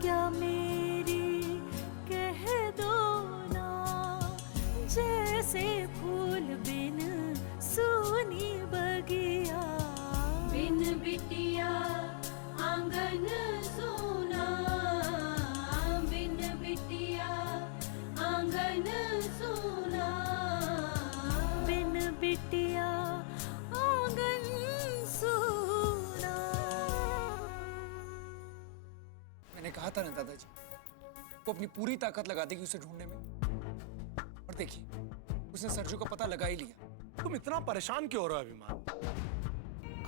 क्या मेरी कह दो ना, जैसे फूल बिन सूनी बगिया, बिन बिटिया आंगन सूना, बिन बिटिया आंगन सूना, बिन बिटिया आंगन सूना। मैंने कहा था ना दादाजी, वो अपनी पूरी ताकत लगा देगी उसे ढूंढने में, और देखिए उसने सरजू का पता लगा ही लिया। तुम इतना परेशान क्यों हो रहे हो अभिमान?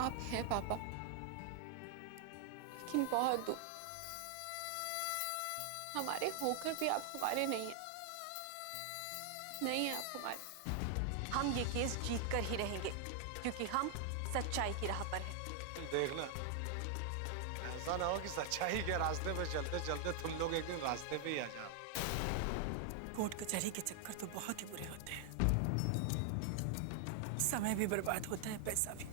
आप हैं पापा, लेकिन बहुत दूर। हमारे होकर भी आप हमारे नहीं हैं, नहीं है आप हमारे। हम ये केस जीत कर ही रहेंगे, क्योंकि हम सच्चाई की राह पर हैं। देखना, ऐसा ना हो कि सच्चाई के रास्ते पे चलते चलते तुम लोग एक दिन रास्ते पे ही आ जाओ। कोर्ट कचहरी के चक्कर तो बहुत ही बुरे होते हैं, समय भी बर्बाद होता है, पैसा भी।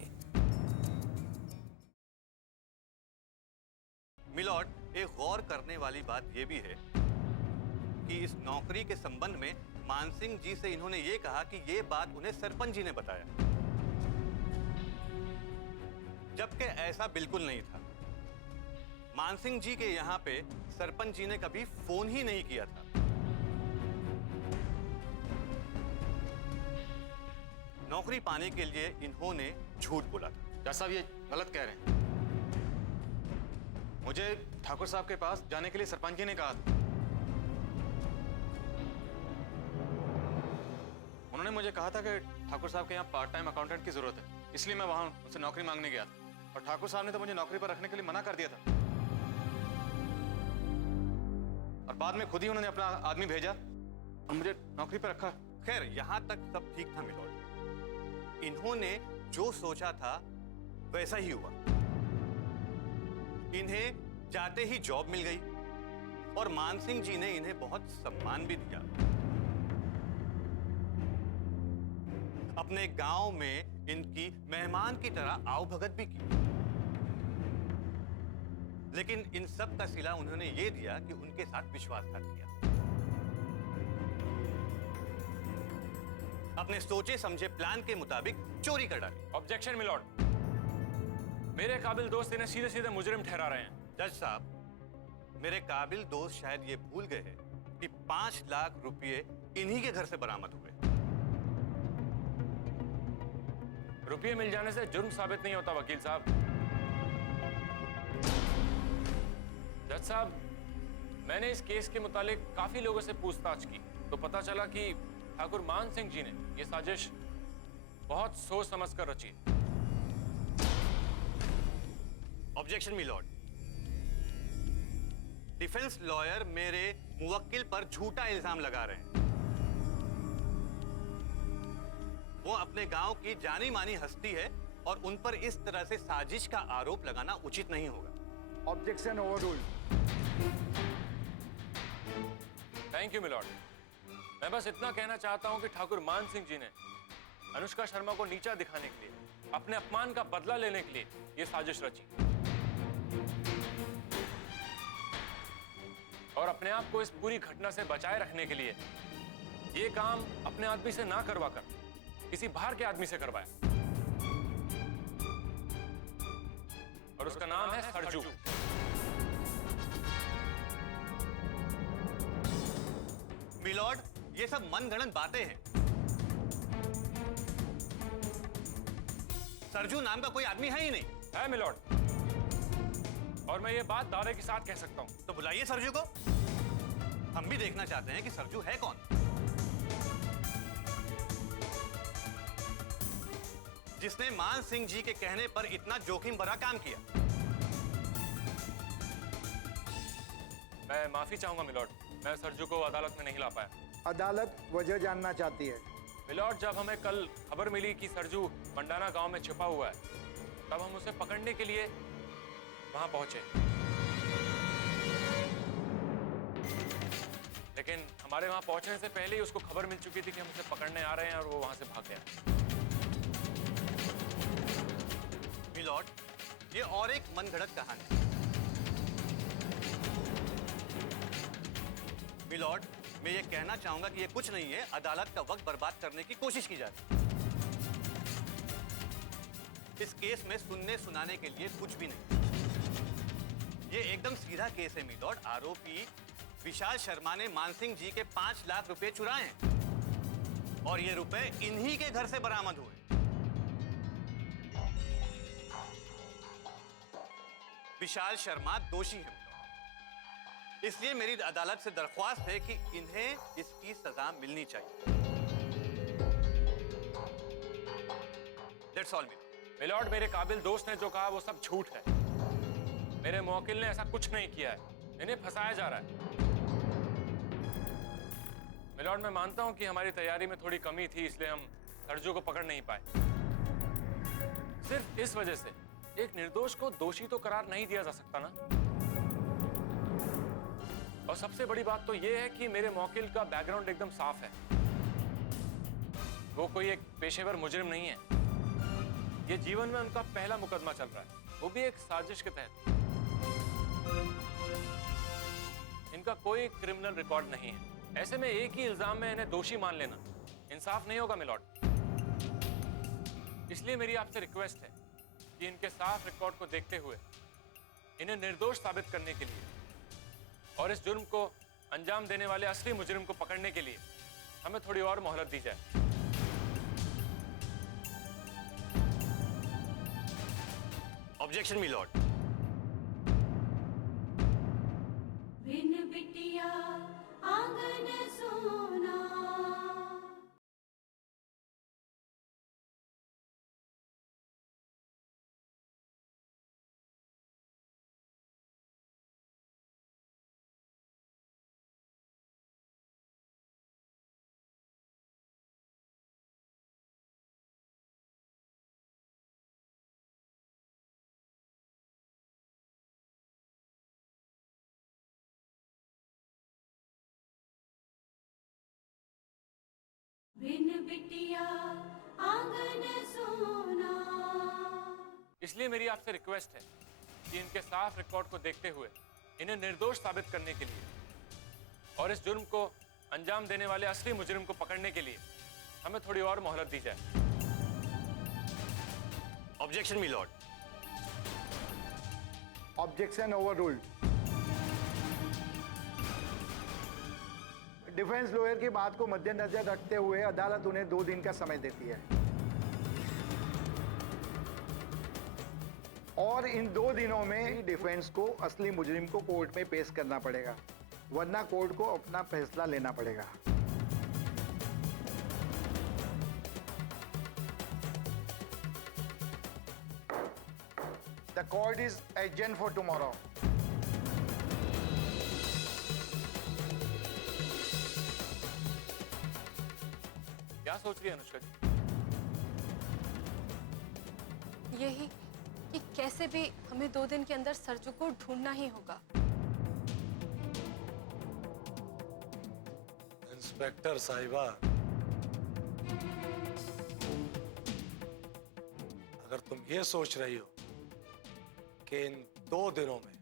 मिलॉर्ड, एक गौर करने वाली बात यह भी है कि इस नौकरी के संबंध में मानसिंह जी से इन्होंने ये कहा कि ये बात उन्हें सरपंच जी ने बताया, जबकि ऐसा बिल्कुल नहीं था। मानसिंह जी के यहां पे सरपंच जी ने कभी फोन ही नहीं किया था। नौकरी पाने के लिए इन्होंने झूठ बोला था। क्या साहब ये गलत कह रहे हैं? मुझे ठाकुर साहब के पास जाने के लिए सरपंच जी ने कहा था। उन्होंने मुझे कहा था कि ठाकुर साहब के यहाँ पार्ट टाइम अकाउंटेंट की जरूरत है, इसलिए मैं वहां उनसे नौकरी मांगने गया था, और ठाकुर साहब ने तो मुझे नौकरी पर रखने के लिए मना कर दिया था, और बाद में खुद ही उन्होंने अपना आदमी भेजा और मुझे नौकरी पर रखा। खैर, यहां तक सब ठीक था मिलॉर्ड। इन्होंने जो सोचा था वैसा ही हुआ। इन्हें जाते ही जॉब मिल गई, और मानसिंह जी ने इन्हें बहुत सम्मान भी दिया। अपने गांव में इनकी मेहमान की तरह आवभगत भी की। लेकिन इन सब का सिला उन्होंने ये दिया कि उनके साथ विश्वासघात किया। अपने सोचे समझे प्लान के मुताबिक चोरी कर डाली। ऑब्जेक्शन मिलॉर्ड, मेरे काबिल दोस्त इन्हें सीधे सीधे मुजरिम ठहरा रहे हैं। जज साहब, मेरे काबिल दोस्त शायद ये भूल गए हैं कि 5 लाख रुपए इन्हीं के घर से बरामद हुए। रुपये मिल जाने से जुर्म साबित नहीं होता वकील साहब। जज साहब, मैंने इस केस के मुतालिक काफी लोगों से पूछताछ की, तो पता चला कि ठाकुर मान सिंह जी ने यह साजिश बहुत सोच समझकर रची है। ऑब्जेक्शन मिलॉर्ड, डिफेंस लॉयर मेरे मुवक्किल पर झूठा इल्जाम लगा रहे हैं। वो अपने गांव की जानी मानी हस्ती है, और उन पर इस तरह से साजिश का आरोप लगाना उचित नहीं होगा। Objection overruled. Thank you my lord. मैं बस इतना कहना चाहता हूं कि ठाकुर मान सिंह जी ने अनुष्का शर्मा को नीचा दिखाने के लिए, अपने अपमान का बदला लेने के लिए यह साजिश रची, और अपने आप को इस पूरी घटना से बचाए रखने के लिए यह काम अपने आदमी से ना करवाकर किसी बाहर के आदमी से करवाया, और उसका नाम है सरजू। मिलॉर्ड, ये सब मनगढ़ंत बातें हैं। सरजू नाम का कोई आदमी है ही नहीं। है मिलॉर्ड, और मैं ये बात दावे के साथ कह सकता हूं। तो बुलाइए सरजू को, हम भी देखना चाहते हैं कि सरजू है कौन, जिसने मान सिंह जी के कहने पर इतना जोखिम भरा काम किया। मैं माफी चाहूंगा मिलॉर्ड, मैं सरजू को अदालत में नहीं ला पाया। अदालत वजह जानना चाहती है। मिलॉर्ड, जब हमें कल खबर मिली कि सरजू मंडाना गांव में छिपा हुआ है, तब हम उसे पकड़ने के लिए वहां पहुंचे, लेकिन हमारे वहां पहुंचने से पहले ही उसको खबर मिल चुकी थी कि हम उसे पकड़ने आ रहे हैं, और वो वहां से भाग गया। मिलॉर्ड, ये और एक मनगढ़ंत कहानी है। मिलॉर्ड, मैं ये कहना चाहूंगा कि ये कुछ नहीं है, अदालत का वक्त बर्बाद करने की कोशिश की जा रही है। इस केस में सुनने सुनाने के लिए कुछ भी नहीं। ये एकदम सीधा केस है मिलॉर्ड। आरोपी विशाल शर्मा ने मानसिंह जी के 5 लाख रुपए चुराए हैं और ये रुपए इन्हीं के घर से बरामद हुए। विशाल शर्मा दोषी है मिलॉर्ड, इसलिए मेरी अदालत से दरख्वास्त है कि इन्हें इसकी सजा मिलनी चाहिए। That's all, मिलॉर्ड, मेरे काबिल दोस्त ने जो कहा वो सब झूठ है। मेरे मुवक्किल ने ऐसा कुछ नहीं किया है, इन्हें फंसाया जा रहा है। मिलॉर्ड, मैं मानता हूं कि हमारी तैयारी में थोड़ी कमी थी, इसलिए हम सरजू को पकड़ नहीं पाए। सिर्फ इस वजह से एक निर्दोष को दोषी तो करार नहीं दिया जा सकता ना। और सबसे बड़ी बात तो यह है कि मेरे मुवक्किल का बैकग्राउंड एकदम साफ है। वो कोई एक पेशेवर मुजरिम नहीं है। ये जीवन में उनका पहला मुकदमा चल रहा है, वो भी एक साजिश के तहत। इनका कोई क्रिमिनल रिकॉर्ड नहीं है। ऐसे में एक ही इल्जाम में इन्हें दोषी मान लेना इंसाफ नहीं होगा मिलॉर्ड। इसलिए मेरी आपसे रिक्वेस्ट है कि इनके साफ रिकॉर्ड को देखते हुए इन्हें निर्दोष साबित करने के लिए और इस जुर्म को अंजाम देने वाले असली मुजरिम को पकड़ने के लिए हमें थोड़ी और मोहलत दी जाए। Objection milord. बिन बिटिया आंगन सोना। बिन बिटिया आंगन सोना। इसलिए मेरी आपसे रिक्वेस्ट है कि इनके साफ रिकॉर्ड को देखते हुए इन्हें निर्दोष साबित करने के लिए और इस जुर्म को अंजाम देने वाले असली मुजरिम को पकड़ने के लिए हमें थोड़ी और मोहलत दी जाए। Objection my lord. Objection overruled. Defence lawyer की बात को मद्देनजर रखते हुए अदालत उन्हें 2 दिन का समय देती है और इन 2 दिनों में डिफेंस को असली मुजरिम को कोर्ट में पेश करना पड़ेगा, वरना कोर्ट को अपना फैसला लेना पड़ेगा। The court is adjourned for tomorrow. क्या सोच रही है अनुष्का जी? यही कि कैसे भी हमें 2 दिन के अंदर सरजू को ढूंढना ही होगा। इंस्पेक्टर साहिबा, अगर तुम ये सोच रही हो कि इन 2 दिनों में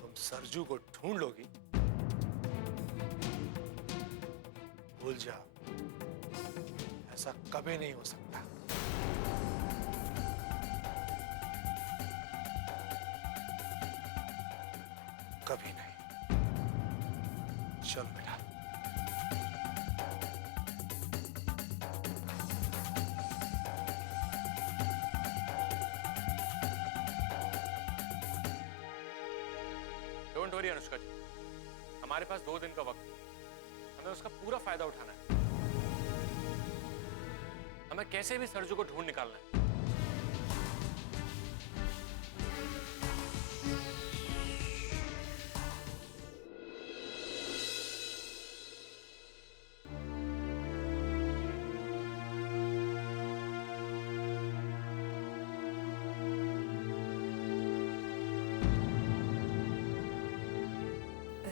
तुम सरजू को ढूंढ लोगी, भूल जाओ, ऐसा कभी नहीं हो सकता। कभी नहीं। चल बेटा। डोंट वरी अनुष्का जी, हमारे पास 2 दिन का वक्त है। हमें उसका पूरा फायदा उठाना है। हमें कैसे भी सरजू को ढूंढ निकालना है।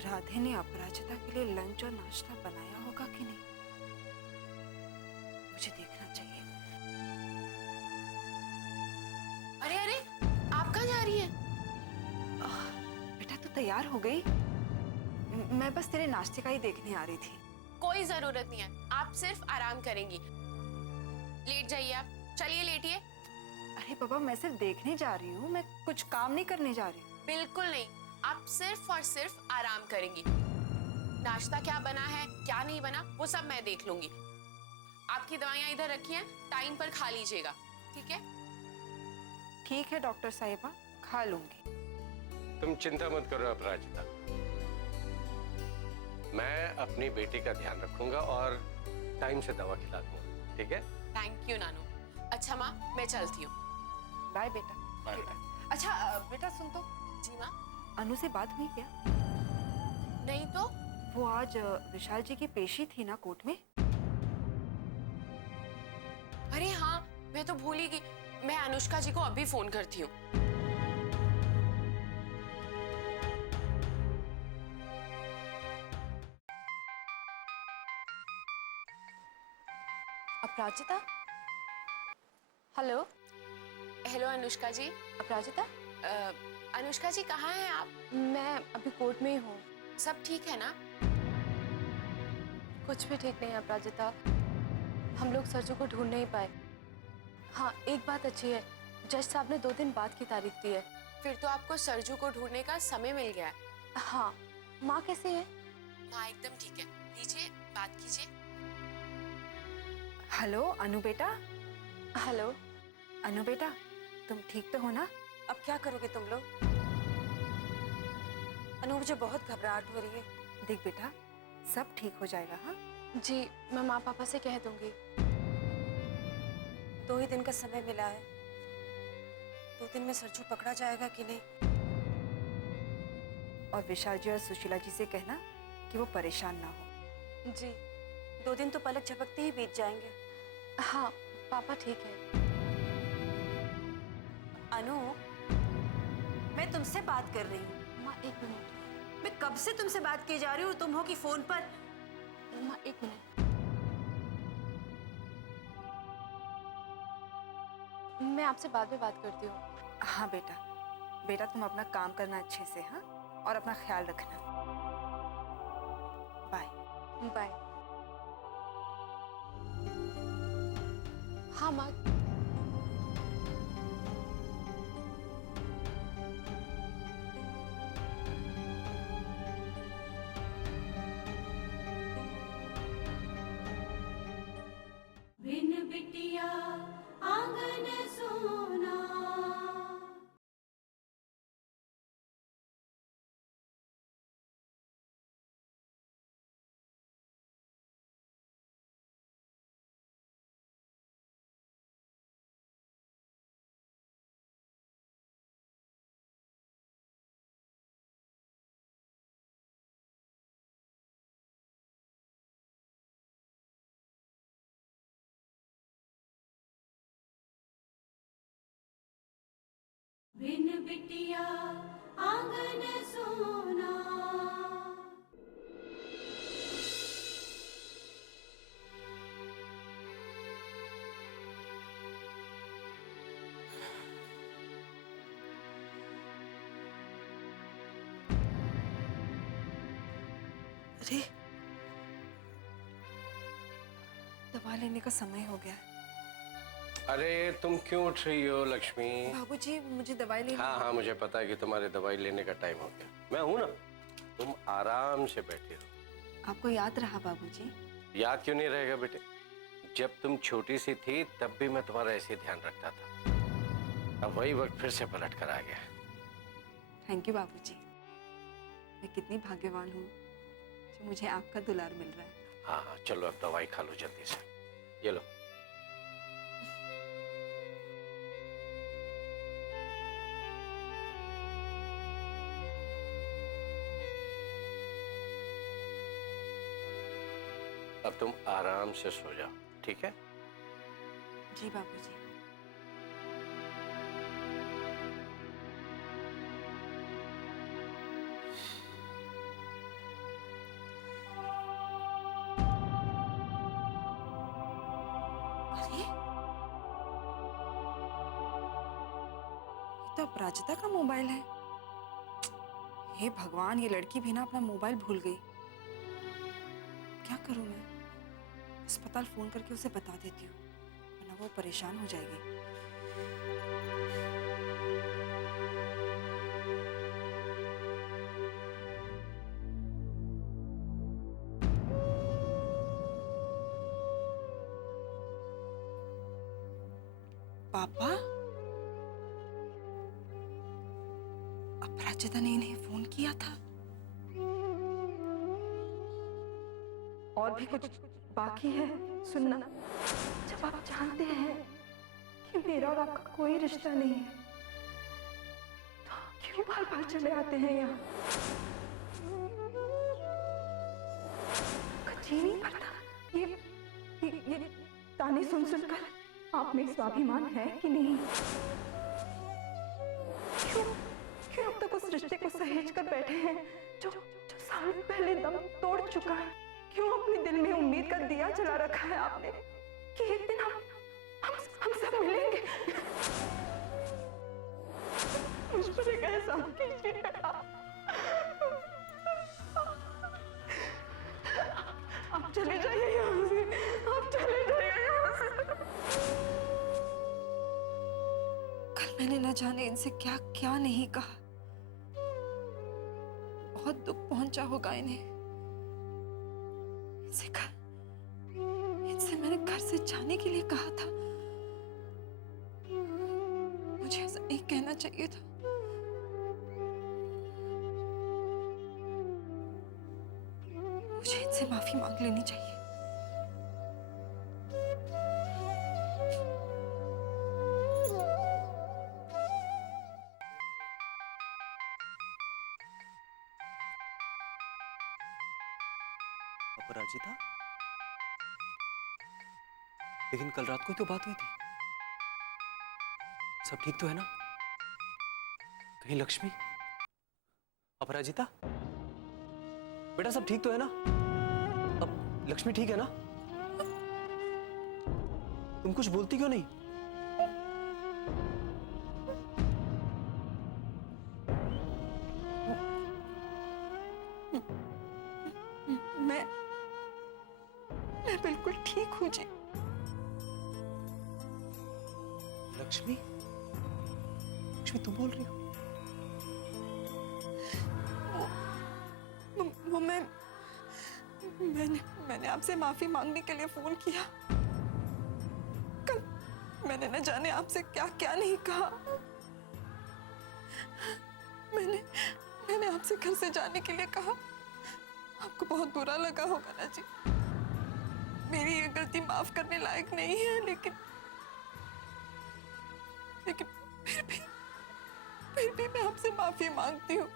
राधे ने अपराजिता के लिए लंच और नाश्ता बनाया होगा कि नहीं, मुझे देखना चाहिए। अरे अरे, आप कहाँ जा रही हैं? बेटा तू तैयार हो गई? मैं बस तेरे नाश्ते का ही देखने आ रही थी। कोई जरूरत नहीं है, आप सिर्फ आराम करेंगी। लेट जाइए आप, चलिए लेटिए। अरे बाबा, मैं सिर्फ देखने जा रही हूँ, मैं कुछ काम नहीं करने जा रही हूँ। बिल्कुल नहीं, आप सिर्फ और सिर्फ आराम करेंगी। नाश्ता क्या बना है क्या नहीं बना वो सब मैं देख लूंगी। आपकी दवाइयाँ इधर रखी हैं, टाइम पर खा लीजिएगा, ठीक है? ठीक है डॉक्टर साहिबा, खा लूंगी। तुम चिंता मत करो अपराजिता, मैं अपनी बेटी का ध्यान रखूंगा और टाइम से दवा खिला दूंगा, ठीक है? थैंक यू नानू। अच्छा माँ, मैं चलती हूँ। बाय बेटा। बाय। अच्छा बेटा सुन तो, जी माँ। अनु से बात हुई क्या? नहीं तो? वो आज विशाल जी की पेशी थी ना कोर्ट में? अरे हाँ, मैं तो भूल ही गई। मैं अनुष्का जी को अभी फोन करती हूँ। अपराजिता? हेलो? हेलो अनुष्का जी। अपराजिता? अनुष्का जी कहाँ हैं आप? मैं अभी कोर्ट में ही हूँ। सब ठीक है ना? कुछ भी ठीक नहीं है अपराजिता, हम लोग सरजू को ढूंढ नहीं पाए। हाँ, एक बात अच्छी है, जज साहब ने 2 दिन बाद की तारीख दी है। फिर तो आपको सरजू को ढूंढने का समय मिल गया है। हाँ, माँ कैसी है? माँ एकदम ठीक है, लीजिए बात कीजिए। हेलो अनु बेटा। हेलो? अनु बेटा, तुम ठीक तो हो ना? अब क्या करोगे तुम लोग? अनु, मुझे बहुत घबराहट हो रही है। देख बेटा, सब ठीक हो जाएगा। हाँ जी, मैं माँ पापा से कह दूंगी। 2 ही दिन का समय मिला है, 2 दिन में सरजू पकड़ा जाएगा कि नहीं? और विशाल जी और सुशीला जी से कहना कि वो परेशान ना हो। जी, 2 दिन तो पलक झपकते ही बीत जाएंगे। हाँ, पापा ठीक है। अनु, मैं तुमसे बात कर रही हूँ। माँ 1 मिनट। मैं कब से तुमसे बात किए जा रही हूँ, तुम हो कि फोन पर? माँ 1 मिनट। मैं आपसे बाद में बात करती हूँ। हाँ बेटा, बेटा तुम अपना काम करना अच्छे से। हाँ, और अपना ख्याल रखना। बाय। बाय। हाँ माँ। बिन बिटिया आंगन सोना। बिन बिटिया आंगन सोना। अरे, दवा लेने का समय हो गया है। अरे तुम क्यों उठ रही हो लक्ष्मी? बाबूजी, मुझे दवाई लेनी हाँ हाँ, मुझे पता है कि तुम्हारे दवाई लेने का टाइम हो गया। मैं हूं ना, तुम आराम से बैठे हो। आपको याद रहा बाबूजी? याद क्यों नहीं रहेगा बेटे? जब तुम छोटी सी थी तब भी मैं तुम्हारा ऐसे ध्यान रखता था। अब वही वक्त फिर से पलट कर आ गया। थैंक यू बाबूजी। मैं कितनी भाग्यवान हूँ जो मुझे आपका दुलार मिल रहा है। हाँ हाँ, चलो अब दवाई खा लो जल्दी से। ये लो। अब तुम आराम से सो जाओ, ठीक है? जी बाबूजी। अरे, ये तो अपराजिता का मोबाइल है। हे भगवान, ये लड़की भी ना अपना मोबाइल भूल गई। क्या करूं मैं? अस्पताल फोन करके उसे बता देती हूँ, वरना वो परेशान हो जाएगी। पापा, अपराजिता ने इन्हें फोन किया था। और भी कुछ बाकी है सुनना। जब आप जानते हैं कि मेरा और आपका कोई रिश्ता नहीं है, तो क्यों बार बार चले आते हैं यहाँ? जी नहीं पड़ता ये ताने सुन सुनकर आप में स्वाभिमान है कि नहीं? क्यों अब तक उस रिश्ते को सहेज कर बैठे हैं जो साल पहले दम तोड़ चुका है? क्यों अपने दिल में उम्मीद का दिया जला रखा है आपने कि एक दिन हम सब मिलेंगे? मुझ पर एक एहसान कीजिए। आप चले जाइए यहाँ से, आप चले जाइए यहाँ से। कल मैंने न जाने इनसे क्या क्या नहीं कहा। बहुत दुख पहुंचा होगा इन्हें। इनसे मैंने घर से जाने के लिए कहा था। मुझे ऐसा नहीं कहना चाहिए था। मुझे इनसे माफी मांग लेनी चाहिए। अपराजिता, लेकिन कल रात को ही तो बात हुई थी। सब ठीक तो है ना? कहीं लक्ष्मी? अपराजिता, बेटा सब ठीक तो है ना? अब लक्ष्मी ठीक है ना? तुम कुछ बोलती क्यों नहीं? मैं बिल्कुल ठीक हूँ जी। लक्ष्मी? लक्ष्मी तुम बोल रही हो? वो मैंने आपसे माफी मांगने के लिए फोन किया। कल मैंने न जाने आपसे क्या क्या नहीं कहा। मैंने आपसे घर से जाने के लिए कहा। आपको बहुत बुरा लगा होगा ना जी। मेरी ये गलती माफ करने लायक नहीं है, लेकिन फिर भी मैं आपसे माफी मांगती हूँ।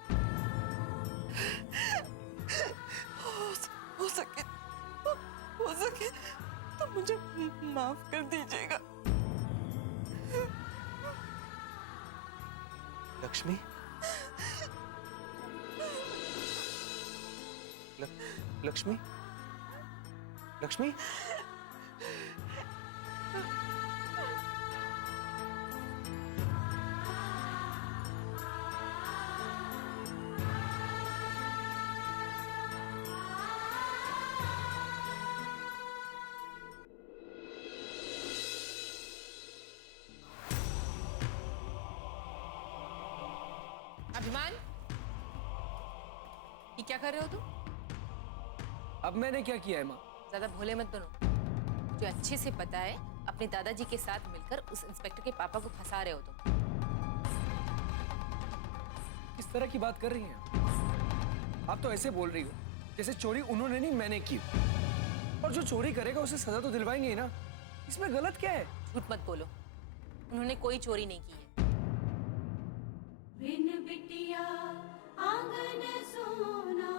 हो सके तो मुझे माफ कर दीजिएगा। लक्ष्मी? लक्ष्मी? लक्ष्मी? अभिमान, ये क्या कर रहे हो तुम? अब मैंने क्या किया है माँ? ज्यादा भोले मत बनो। मुझे अच्छे से पता है अपने दादाजी के साथ मिलकर उस इंस्पेक्टर के पापा को फंसा रहे हो तुम। किस तरह की बात कर रही हैं? आप तो ऐसे बोल रही हो जैसे चोरी उन्होंने नहीं मैंने की। और जो चोरी करेगा उसे सजा तो दिलवाएंगे ही ना। इसमें गलत क्या है? झूठ मत बोलो, उन्होंने कोई चोरी नहीं की है। बिन बिटिया आंगन सोना।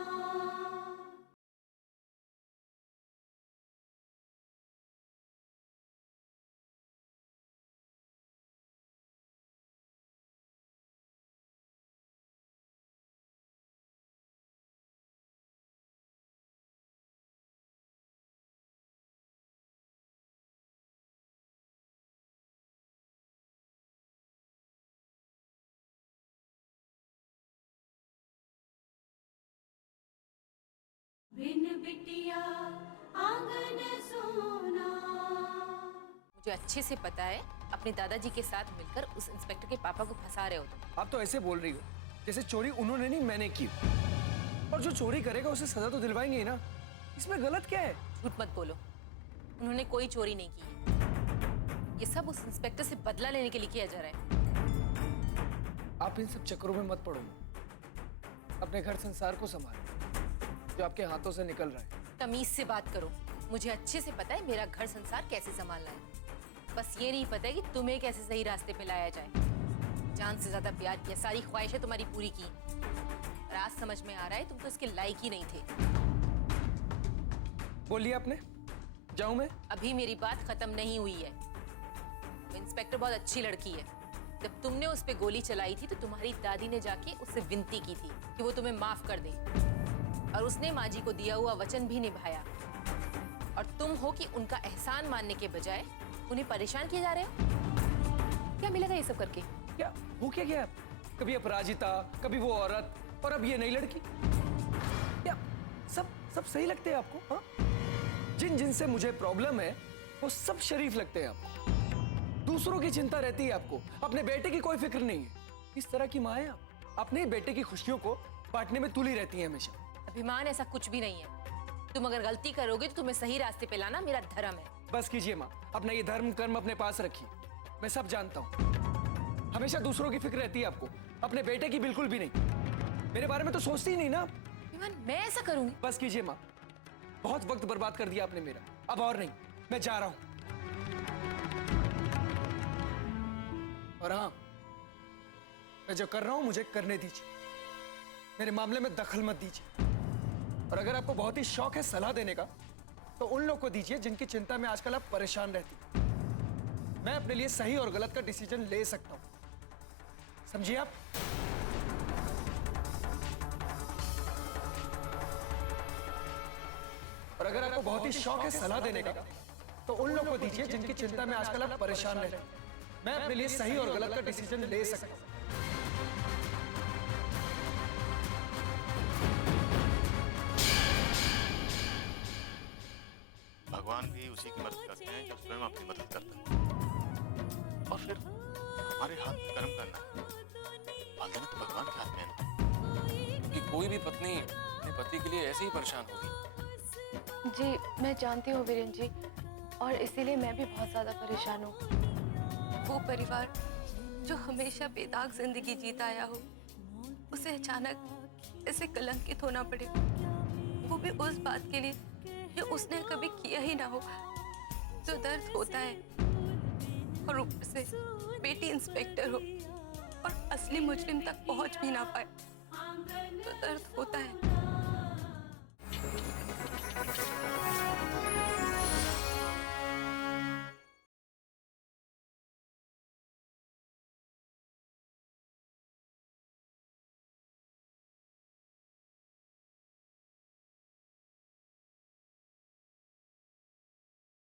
बिन बिटिया आंगन सोना। मुझे अच्छे से पता है अपने दादाजी के साथ मिलकर उस इंस्पेक्टर के पापा को फंसा रहे हो तुम। आप तो ऐसे बोल रही हो जैसे चोरी उन्होंने नहीं मैंने की, और जो चोरी करेगा उसे सजा तो दिलवाएंगे ही ना। इसमें गलत क्या है? झूठ मत बोलो, उन्होंने कोई चोरी नहीं की है। ये सब उस इंस्पेक्टर से बदला लेने के लिए किया जा रहा है। आप इन सब चक्करों में मत पड़ो, अपने घर संसार को संभालो जो आपके हाथों से निकल रहा है। तमीज से बात करो, मुझे अच्छे से पता है मेरा घर संसार कैसे संभालना है। बस ये नहीं पता है कि तुम्हें कैसे सही रास्ते पे लाया जाए। जान से ज्यादा प्यार किया, सारी ख्वाहिशें तुम्हारी पूरी की, और आज समझ में आ रहा है तुम तो इसके लायक ही नहीं थे। बोलिए आपने, जाऊं मैं? अभी मेरी बात खत्म नहीं हुई है। वो इंस्पेक्टर बहुत अच्छी लड़की है। जब तुमने उस पे गोली चलाई थी तो तुम्हारी दादी ने जाके उससे विनती की थी कि वो तुम्हें माफ कर दे, और उसने माँ जी को दिया हुआ वचन भी निभाया। और तुम हो कि उनका एहसान मानने के बजाय उन्हें परेशान किए जा रहे हो। क्या मिलेगा ये सब करके? क्या हो क्या गया? कभी अपराजिता, कभी वो औरत, और अब ये नई लड़की। क्या सब सही लगते हैं आपको? हाँ, जिनसे मुझे प्रॉब्लम है वो सब शरीफ लगते हैं आपको। दूसरों की चिंता रहती है आपको, अपने बेटे की कोई फिक्र नहीं है। इस तरह की माँ है आप, अपने बेटे की खुशियों को बांटने में तुली रहती है हमेशा। अभिमान ऐसा कुछ भी नहीं है। तुम अगर गलती करोगे तो तुम्हें सही रास्ते पे लाना मेरा धर्म है। बस कीजिए माँ, अपना ये धर्म कर्म अपने पास रखिए। मैं सब जानता हूँ, हमेशा दूसरों की फिक्र रहती है आपको, अपने बेटे की बिल्कुल भी नहीं। मेरे बारे में तो सोचती ही नहीं ना। मैं ऐसा करूंगी? बस कीजिए माँ, बहुत वक्त बर्बाद कर दिया आपने मेरा, अब और नहीं। मैं जा रहा हूं। और हाँ, मैं जो कर रहा हूं मुझे करने दीजिए, मेरे मामले में दखल मत दीजिए। और अगर आपको बहुत ही शौक है सलाह देने का तो उन लोगों को दीजिए जिनकी चिंता में आजकल आप परेशान रहती हैं। मैं अपने लिए सही और गलत का डिसीजन ले सकता हूं, समझिए आप? और अगर आपको बहुत ही शौक है सलाह देने का तो उन लोगों को दीजिए जिनकी चिंता में आजकल आप परेशान रहते हैं। मैं अपने लिए सही और गलत का डिसीजन ले सकता हूं। भगवान भी उसी की मदद करते हैं जो स्वयं अपनी मदद करता है। और फिर हमारे हाथ में कर्म करना है, पालना तो भगवान के हाथ में है। कि कोई भी पत्नी अपने पति के लिए ऐसे ही परेशान होगी। जी मैं जानती हूँ वीरेन जी, और इसीलिए मैं भी बहुत ज्यादा परेशान हूँ। वो परिवार जो हमेशा बेदाग जिंदगी जीता आया हो, उसे अचानक ऐसे कलंकित होना पड़े, वो भी उस बात के लिए जो उसने कभी किया ही ना हो, तो दर्द होता है। और ऊपर से बेटी इंस्पेक्टर हो और असली मुजरिम तक पहुंच भी ना पाए, तो दर्द होता है।